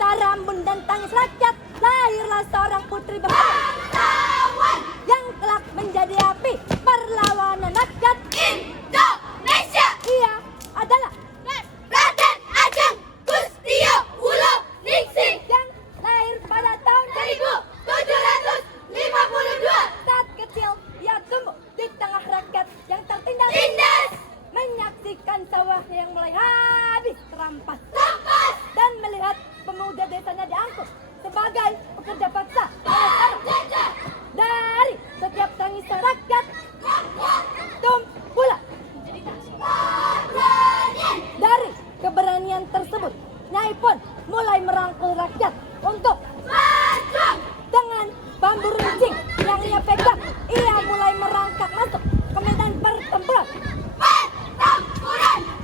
antara embun dan tangis rakyat, lahirlah seorang putri bangsawan yang kelak menjadi api perlawanan rakyat Indonesia. Ia adalah Raden Ajeng Kustio Wulo Ningsih yang lahir pada tahun 1752. saat kecil. Ia tumbuh di tengah rakyat yang tertindas, menyaksikan sawahnya yang mulai habis terampas, dan melihat pemuda desanya diangkut sebagai pekerja paksa dari setiap tangisan rakyat. Tumbuhlah dari keberanian tersebut, Nyai pun mulai merangkul rakyat untuk dengan bambu runcing yang ia pegang. Ia mulai merangkak masuk ke medan pertempuran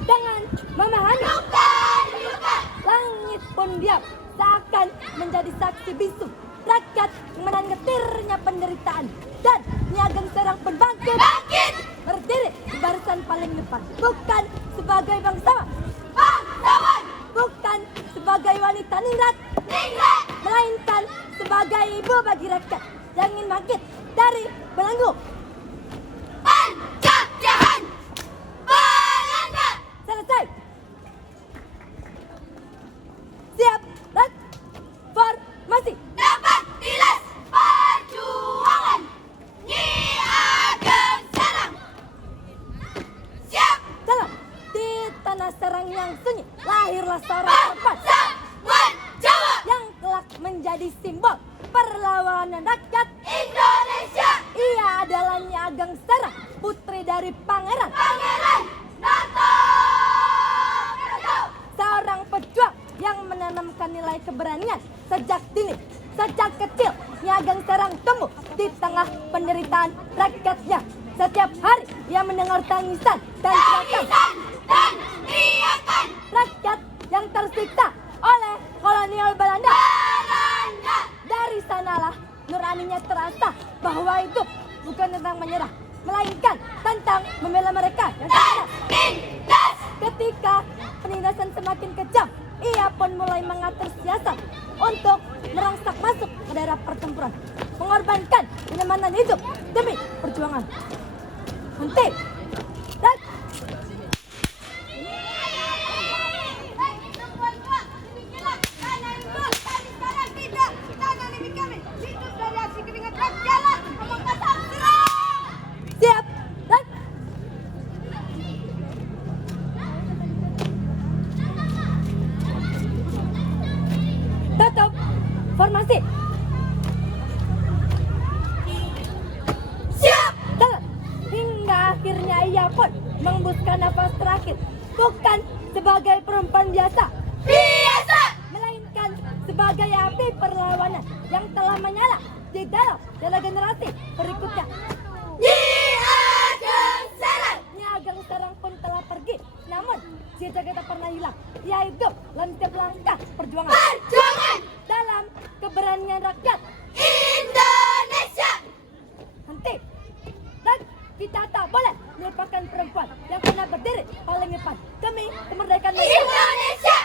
dengan memahami langit pun diam, seakan menjadi saksi bisu rakyat menahan getirnya penderitaan. Dan Nyi Ageng Serang pun bangkit, berdiri di barisan paling depan, bukan sebagai bangsawan, bukan sebagai wanita ningrat, melainkan sebagai ibu bagi rakyat yang ingin bangkit dari belenggu Penjajahan Belanda. selesai. Siap dan formasi. Dapat tilas perjuangan Nyi Ageng Serang. Siap. Dalam di tanah Serang yang sunyi, lahirlah seorang perempuan Bangsawan Jawa yang kelak menjadi simbol perlawanan rakyat Indonesia. Ia adalah Nyi Ageng Serang, putri dari Pangeran, Nato. seorang pejuang yang menanamkan nilai keberanian sejak dini. Sejak kecil, Nyi Ageng Serang tumbuh di tengah penderitaan rakyatnya. Setiap hari ia mendengar tangisan dan teriakan Dan teriakan rakyat yang tersiksa oleh kolonial Belanda. Dari sanalah nuraninya terasa bahwa hidup bukan tentang menyerah, melainkan tentang membela mereka yang tertindas. Ketika penindasan semakin kejam, ia pun mulai mengatur siasat untuk merangsak masuk ke daerah pertempuran, mengorbankan kenyamanan hidup demi perjuangan. Henti! Dan siap! Dan tutup formasi. Siap. Dalam hingga akhirnya ia pun menghembuskan nafas terakhir, bukan sebagai perempuan biasa, melainkan sebagai api perlawanan yang telah menyala di dalam generasi berikutnya. Nyi Ageng Serang. Nyi Ageng Serang pun telah pergi, namun jejak tak pernah hilang. Ia hidup dalam setiap langkah perjuangan dalam keberanian rakyat Indonesia. Henti! Dan kita tak boleh melupakan perempuan yang pernah berdiri paling depan demi kemerdekaan Indonesia.